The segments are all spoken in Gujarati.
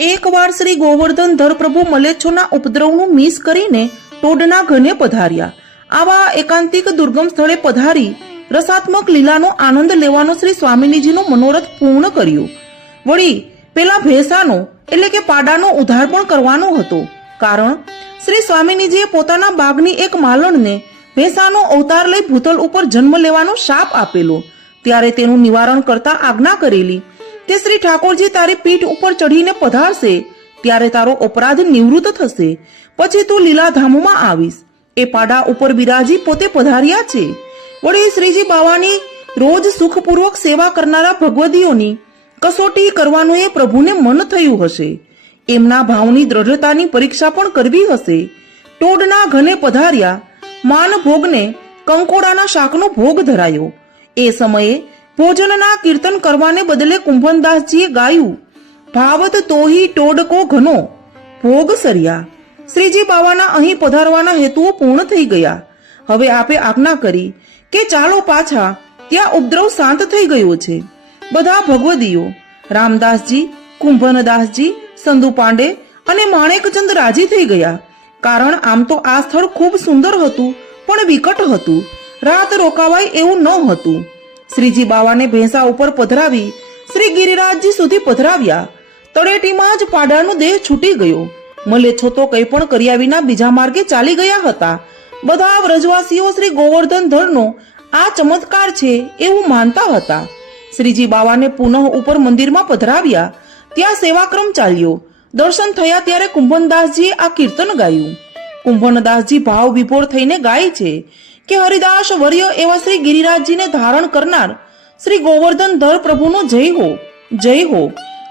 એકવાર શ્રી ગોવર્ધનધર પ્રભુ મલેચ્છોના ઉપદ્રવનું મિસ કરીને ટોડના ઘને પધાર્યા. આવા એકાંતિક દુર્ગમ સ્થળે પધારી રસાત્મક લીલાનો આનંદ લેવાનો શ્રી સ્વામિનીજીનો મનોરથ પૂર્ણ કર્યો. વળી પેલા ભેંસાનો એટલે કે પાડાનો ઉદ્ધાર પણ કરવાનો હતો. કારણ શ્રી સ્વામિનીજીએ પોતાના બાગની એક માલણને ભેંસાનો અવતાર લઈ ભૂતલ ઉપર જન્મ લેવાનો શાપ આપેલો. ત્યારે તેનું નિવારણ કરતા આજ્ઞા કરેલી તે શ્રી ઠાકોરજી તારી પીઠ ઉપર ચઢીને પધારશે ત્યારે તારો અપરાધ નિવૃત્ત થશે, પછી તું લીલાધામમાં આવીશ. એ પાડા ઉપર બિરાજી પોતે પધાર્યા છે. વળી શ્રીજી બાવાની રોજ સુખપૂર્વક સેવા કરનારા ભગવદીઓની કસોટી કરવાનું એ પ્રભુને મન થયું હશે. એમના ભાવની દ્રઢતાની પરીક્ષા પણ કરવી હશે. ટોડના ઘને પધાર્યા. માન ભોગને કંકોડાના શાકનો ભોગ ધરાયો. એ સમયે ભોજનના કીર્તન કરવાને બદલે કુંભનદાસજીએ ગાયું, ભાવત તોહી ટોડકો ઘનો ભોગ સર્યા. શ્રીજી બાવાના અહીં પધારવાના હેતુઓ પૂર્ણ થઈ ગયા. હવે આપે આજ્ઞા કરી કે ચાલો પાછા, ત્યાં ઉપદ્રવ શાંત થઈ ગયો છે. બધા ભગવદીઓ રામદાસજી, કુંભનદાસજી, સંધુ પાંડે અને માણેકચંદ રાજી થઈ ગયા. કારણ આમ તો આ સ્થળ ખૂબ સુંદર હતું પણ વિકટ હતું. રાત રોકાવાય એવું ન હતું. શ્રીજી બાવાને ભેંસા ઉપર પધરાવી શ્રી ગિરિરાજજી સુધી પધરાવ્યા. તળેટીમાં જ પાડાનો દેહ છૂટી ગયો. મલેચ્છો તો કંઈ પણ કર્યા વિના બીજા માર્ગે ચાલી ગયા હતા. બધા વ્રજવાસીઓ શ્રી ગોવર્ધનધરનો આ ચમત્કાર છે એવું માનતા હતા. શ્રીજી બાવાને પુનઃ ઉપર મંદિરમાં પધરાવ્યા. ત્યાં સેવાક્રમ ચાલ્યો. દર્શન થયા ત્યારે કુંભનદાસજીએ આ કીર્તન ગાયું. કુંભનદાસજી ભાવ વિભોર થઈને ગાય છે કે હરિદાસ વર્ય એવા શ્રી ગિરિરાજજીને ધારણ કરનાર શ્રી ગોવર્ધનધર પ્રભુનો જય હો, જય હો.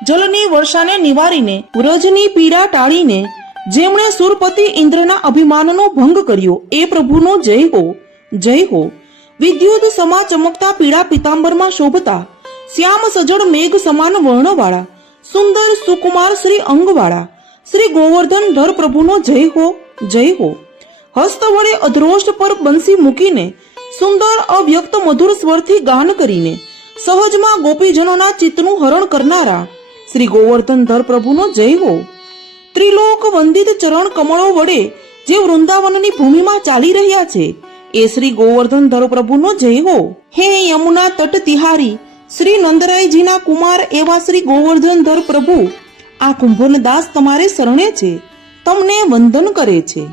જલની વર્ષાને નિવારીને વ્રજની પીડા ટાળીને જેમણે સુરપતિ ઇન્દ્રના અભિમાનનો ભંગ કર્યો એ પ્રભુનો જય હો, જય હો. વિદ્યુત સમા ચમકતા પીળા પિતાંબરમાં શોભતા શ્યામ સજળ મેઘ સમાન વર્ણવાળા સુંદર સુકુમાર શ્રી અંગવાળા શ્રી ગોવર્ધનધર પ્રભુનો જય હો, જય હો. હસ્ત વડે અધરોષ્ટ પર બંસી મૂકીને સુંદર અવ્યક્ત મધુર સ્વરથી ગાન કરીને સહજમાં ગોપીજનોના ચિત્તનું હરણ કરનારા શ્રી ગોવર્ધનધર પ્રભુનો જય હો. ત્રિલોક વંદિત ચરણ કમળો વડે જે વૃંદાવનની ભૂમિમાં ચાલી રહ્યા છે એ શ્રી ગોવર્ધનધર પ્રભુનો જય હો. હે યમુના તટ તિહારી શ્રી નંદરાયજીના કુમાર એવા શ્રી ગોવર્ધનધર પ્રભુ, આ કુંભનદાસ તમારે શરણે છે, તમને વંદન કરે છે.